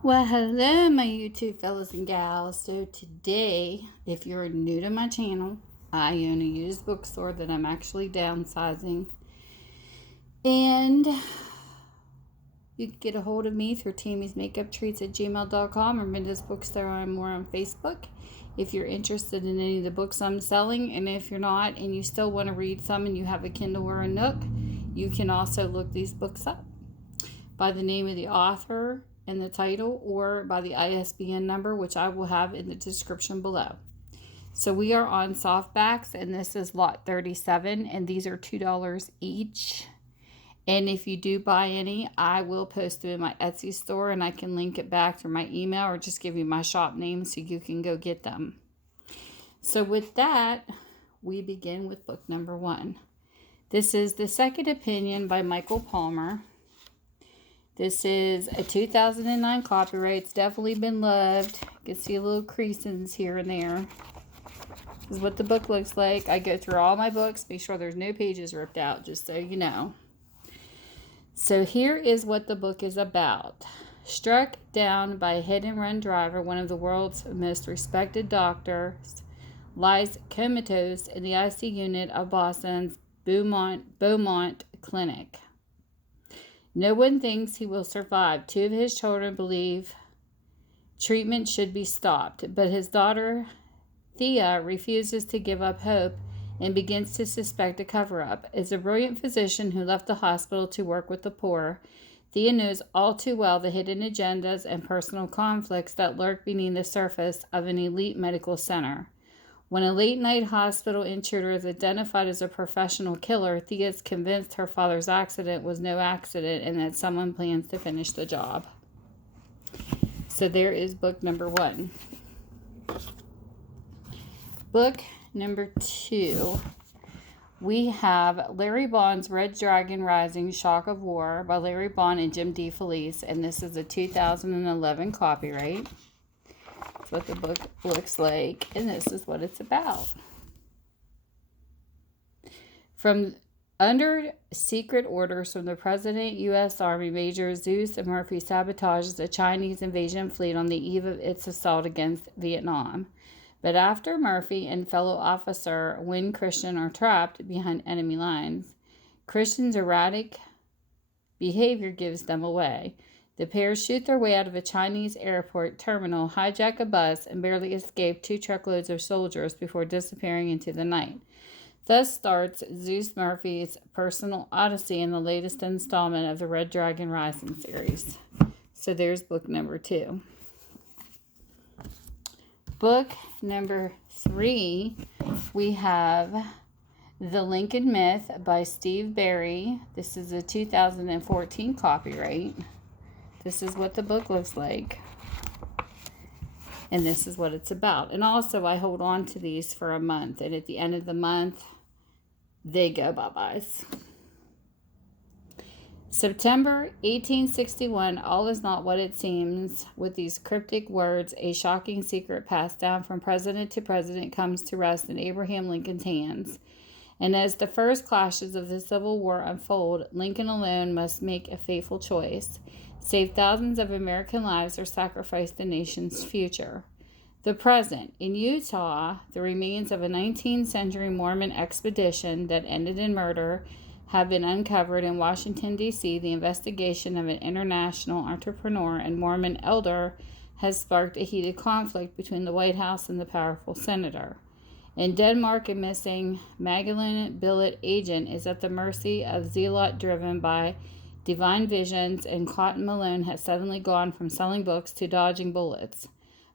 Well, hello, my YouTube fellas and gals. So, today, if you're new to my channel, I own a used bookstore that I'm actually downsizing. And you can get a hold of me through tammysmakeuptreats@gmail.com or Minda's Bookstore. I'm more on Facebook. If you're interested in any of the books I'm selling, and if you're not and you still want to read some and you have a Kindle or a Nook, you can also look these books up by the name of the author and the title, or by the ISBN number, which I will have in the description below. So we are on Softbacks, and this is lot 37, and these are $2 each. And if you do buy any, I will post them in my Etsy store, and I can link it back through my email or just give you my shop name so you can go get them. So with that, we begin with book number 1. This is The Second Opinion by Michael Palmer. This is a 2009 copyright. It's definitely been loved. You can see a little creases here and there. This is what the book looks like. I go through all my books, make sure there's no pages ripped out, just so you know. So here is what the book is about. Struck down by a hit-and-run driver, one of the world's most respected doctors lies comatose in the IC unit of Boston's Beaumont Clinic. No one thinks he will survive. 2 of his children believe treatment should be stopped, but his daughter, Thea, refuses to give up hope and begins to suspect a cover-up. As a brilliant physician who left the hospital to work with the poor, Thea knows all too well the hidden agendas and personal conflicts that lurk beneath the surface of an elite medical center. When a late-night hospital intruder is identified as a professional killer, Thea is convinced her father's accident was no accident and that someone plans to finish the job. So there is book number 1. Book number 2. We have Larry Bond's Red Dragon Rising, Shock of War by Larry Bond and Jim DeFelice, and this is a 2011 copyright. What the book looks like, and this is what it's about. From under secret orders from the President, U.S. Army Major Zeus Murphy sabotages a Chinese invasion fleet on the eve of its assault against Vietnam. But after Murphy and fellow officer Win Christian are trapped behind enemy lines, Christian's erratic behavior gives them away. The pair shoot their way out of a Chinese airport terminal, hijack a bus, and barely escape 2 truckloads of soldiers before disappearing into the night. Thus starts Zeus Murphy's personal odyssey in the latest installment of the Red Dragon Rising series. So there's book number 2. Book number 3, we have The Lincoln Myth by Steve Berry. This is a 2014 copyright. This is what the book looks like. And this is what it's about. And also, I hold on to these for a month. And at the end of the month, they go bye-byes. September 1861, all is not what it seems. With these cryptic words, a shocking secret passed down from president to president comes to rest in Abraham Lincoln's hands. And as the first clashes of the Civil War unfold, Lincoln alone must make a fateful choice. Save thousands of American lives or sacrifice the nation's future. The present. In Utah, the remains of a 19th century Mormon expedition that ended in murder have been uncovered. In Washington, D.C., the investigation of an international entrepreneur and Mormon elder has sparked a heated conflict between the White House and the powerful senator. In Denmark, a missing Magdalene Billet agent is at the mercy of zealot driven by divine visions, and Cotton Malone has suddenly gone from selling books to dodging bullets.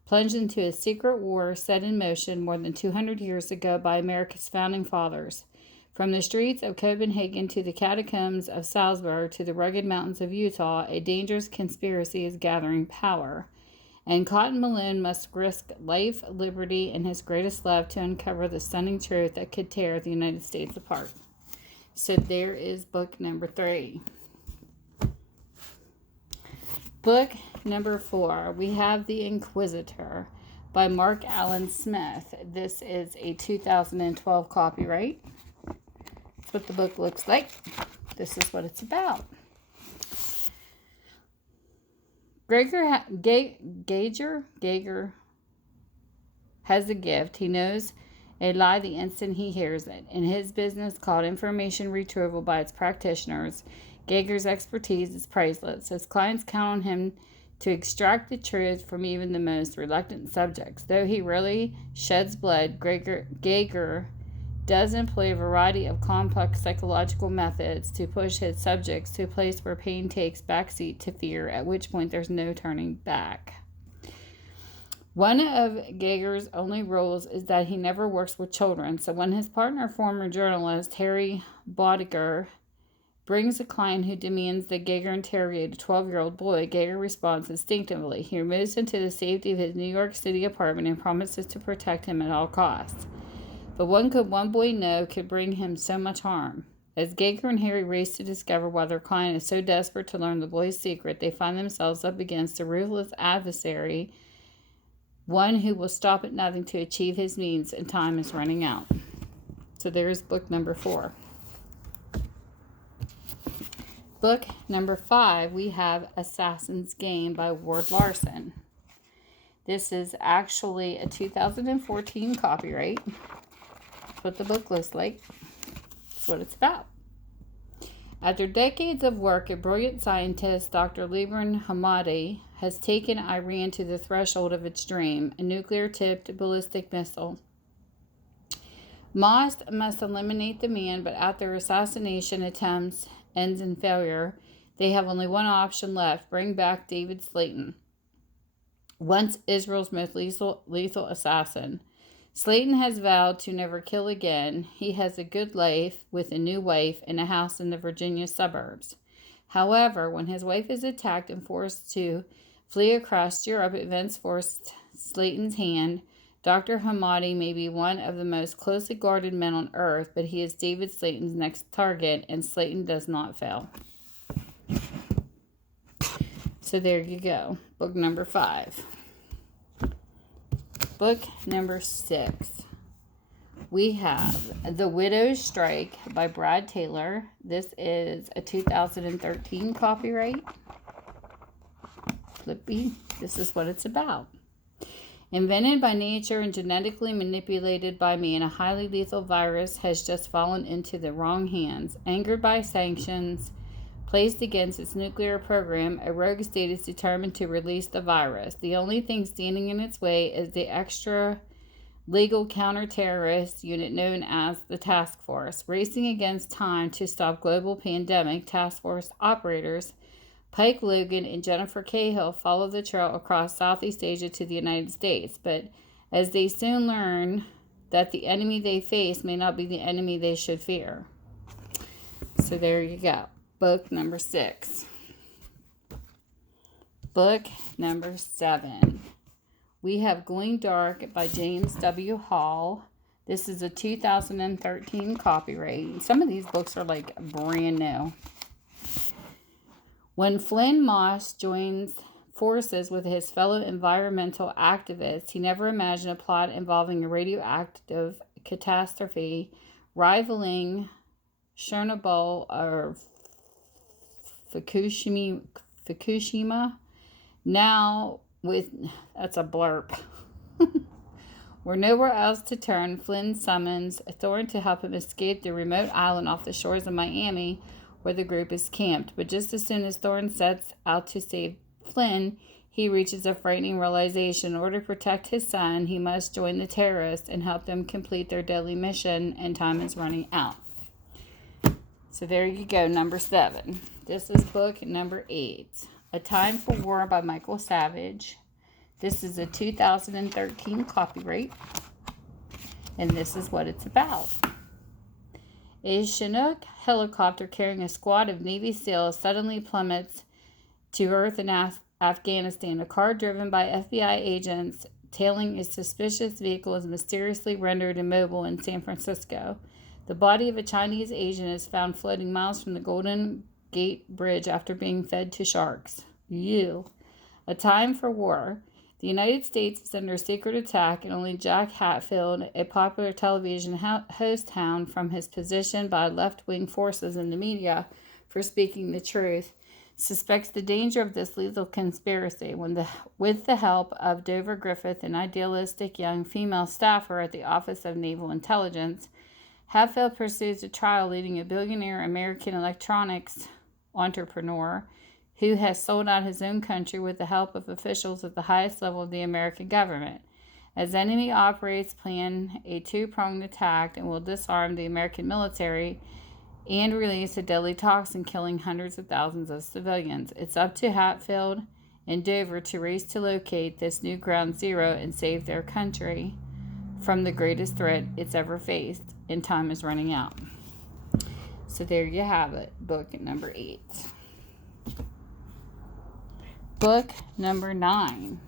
Plunged into a secret war set in motion more than 200 years ago by America's founding fathers. From the streets of Copenhagen to the catacombs of Salzburg to the rugged mountains of Utah, a dangerous conspiracy is gathering power. And Cotton Malone must risk life, liberty, and his greatest love to uncover the stunning truth that could tear the United States apart. So there is book number 3. Book number 4, we have The Inquisitor by Mark Allen Smith. This is a 2012 copyright. That's what the book looks like. This is what it's about. Gager has a gift. He knows a lie the instant he hears it. In his business, called information retrieval by its practitioners, Gager's expertise is priceless. His clients count on him to extract the truth from even the most reluctant subjects. Though he rarely sheds blood, Gager does employ a variety of complex psychological methods to push his subjects to a place where pain takes backseat to fear, at which point there's no turning back. One of Gager's only rules is that he never works with children, so when his partner, former journalist Harry Bodiger, brings a client who demands that Gager interrogate a 12-year-old boy, Gager responds instinctively. He moves into the safety of his New York City apartment and promises to protect him at all costs. But what one boy know could bring him so much harm? As Gager and Harry race to discover why their client is so desperate to learn the boy's secret, they find themselves up against a ruthless adversary, one who will stop at nothing to achieve his means, and time is running out. So there's book number 4. Book number 5, we have Assassin's Game by Ward Larsen. This is actually a 2014 copyright. That's what the book looks like. That's what it's about. After decades of work, a brilliant scientist, Dr. Libran Hamadi, has taken Iran to the threshold of its dream, a nuclear-tipped ballistic missile. Mosque must eliminate the man, but after assassination attempts ends in failure, they have only one option left: bring back David Slayton, once Israel's most lethal assassin. Slayton has vowed to never kill again. He has a good life with a new wife and a house in the Virginia suburbs. However, when his wife is attacked and forced to flee across Europe, events forced Slayton's hand. Dr. Hamadi may be one of the most closely guarded men on earth, but he is David Slayton's next target, and Slayton does not fail. So there you go. Book number 5. Book number 6. We have The Widow's Strike by Brad Taylor. This is a 2013 copyright. Flippy. This is what it's about. Invented by nature and genetically manipulated by man, a highly lethal virus has just fallen into the wrong hands. Angered by sanctions placed against its nuclear program, a rogue state is determined to release the virus. The only thing standing in its way is the extra legal counter-terrorist unit known as the Task Force. Racing against time to stop global pandemic, Task Force operators Pike Logan and Jennifer Cahill follow the trail across Southeast Asia to the United States, but as they soon learn that the enemy they face may not be the enemy they should fear. So there you go. Book number 6. Book number 7. We have Going Dark by James W. Hall. This is a 2013 copyright. Some of these books are like brand new. When Flynn Moss joins forces with his fellow environmental activists, he never imagined a plot involving a radioactive catastrophe rivaling Chernobyl or Fukushima. Now that's a blurb. With nowhere else to turn, Flynn summons Thorne to help him escape the remote island off the shores of Miami, where the group is camped. But just as soon as Thorne sets out to save Flynn, he reaches a frightening realization. In order to protect his son, he must join the terrorists and help them complete their deadly mission, and time is running out. So there you go, number 7. This is book number 8. A Time for War by Michael Savage. This is a 2013 copyright, and this is what it's about. A Chinook helicopter carrying a squad of Navy SEALs suddenly plummets to earth in Afghanistan. A car driven by FBI agents tailing a suspicious vehicle is mysteriously rendered immobile in San Francisco. The body of a Chinese agent is found floating miles from the Golden Gate Bridge after being fed to sharks. A Time for War. The United States is under secret attack, and only Jack Hatfield, a popular television host hound from his position by left-wing forces in the media for speaking the truth, suspects the danger of this lethal conspiracy. With the help of Dover Griffith, an idealistic young female staffer at the Office of Naval Intelligence, Hatfield pursues a trial leading a billionaire American electronics entrepreneur who has sold out his own country with the help of officials at the highest level of the American government. As enemy operates plan a two-pronged attack and will disarm the American military and release a deadly toxin killing hundreds of thousands of civilians. It's up to Hatfield and Dover to race to locate this new ground zero and save their country from the greatest threat it's ever faced, and time is running out. So there you have it, book number 8. Book number 9,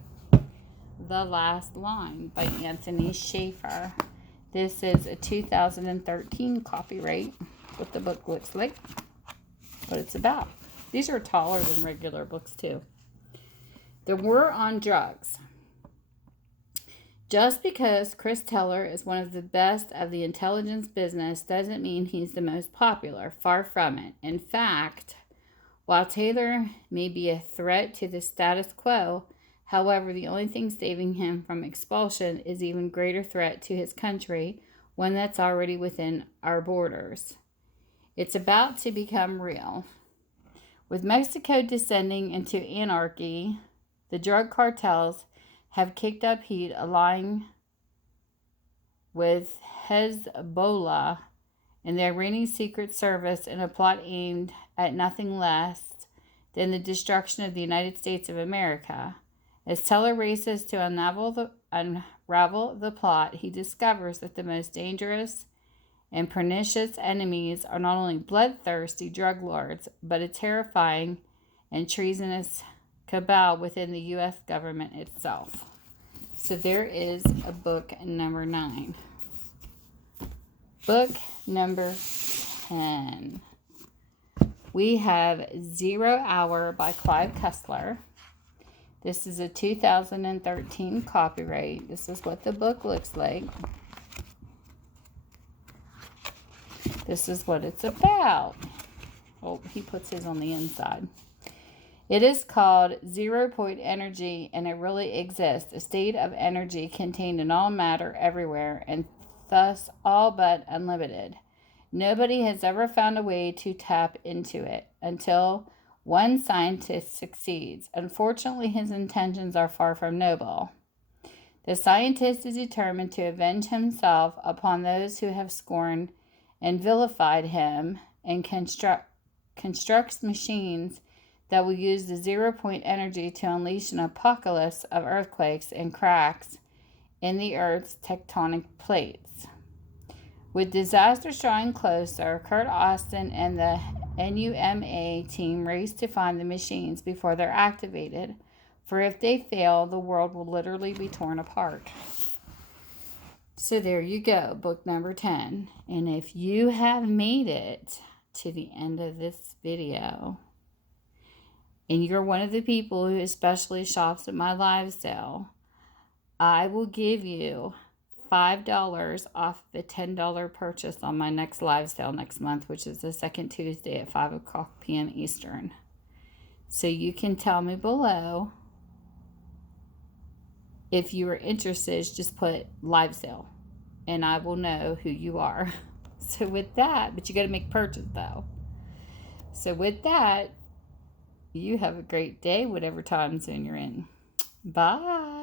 The Last Line by Anthony Shaffer. This is a 2013 copyright. What the book looks like, what it's about. These are taller than regular books too. The War on Drugs. Just because Chris Teller is one of the best of the intelligence business doesn't mean he's the most popular. Far from it. In fact, while Taylor may be a threat to the status quo, however, the only thing saving him from expulsion is even greater threat to his country, one that's already within our borders. It's about to become real. With Mexico descending into anarchy, the drug cartels have kicked up heat, allying with Hezbollah and the Iranian Secret Service in a plot aimed at nothing less than the destruction of the United States of America. As Teller races to unravel the plot, he discovers that the most dangerous and pernicious enemies are not only bloodthirsty drug lords, but a terrifying and treasonous cabal within the U.S. government itself. So there is a book number 9. Book number 10. We have 0 Hour by Clive Cussler. This is a 2013 copyright. This is what the book looks like. This is what it's about. Oh, he puts his on the inside. It is called 0 Point Energy, and it really exists. A state of energy contained in all matter everywhere, and thus all but unlimited. Nobody has ever found a way to tap into it until one scientist succeeds. Unfortunately, his intentions are far from noble. The scientist is determined to avenge himself upon those who have scorned and vilified him, and constructs machines that will use the 0 point energy to unleash an apocalypse of earthquakes and cracks in the Earth's tectonic plates. With disasters drawing closer, Kurt Austin and the NUMA team race to find the machines before they're activated, for if they fail, the world will literally be torn apart. So there you go, book number 10. And if you have made it to the end of this video, and you're one of the people who especially shops at my live sale, I will give you $5 off the $10 purchase on my next live sale next month, which is the second Tuesday at 5 o'clock p.m. Eastern. So you can tell me below if you are interested. Just put live sale and I will know who you are. So with that, but you got to make purchase though. So with that, you have a great day, whatever time zone you're in. Bye.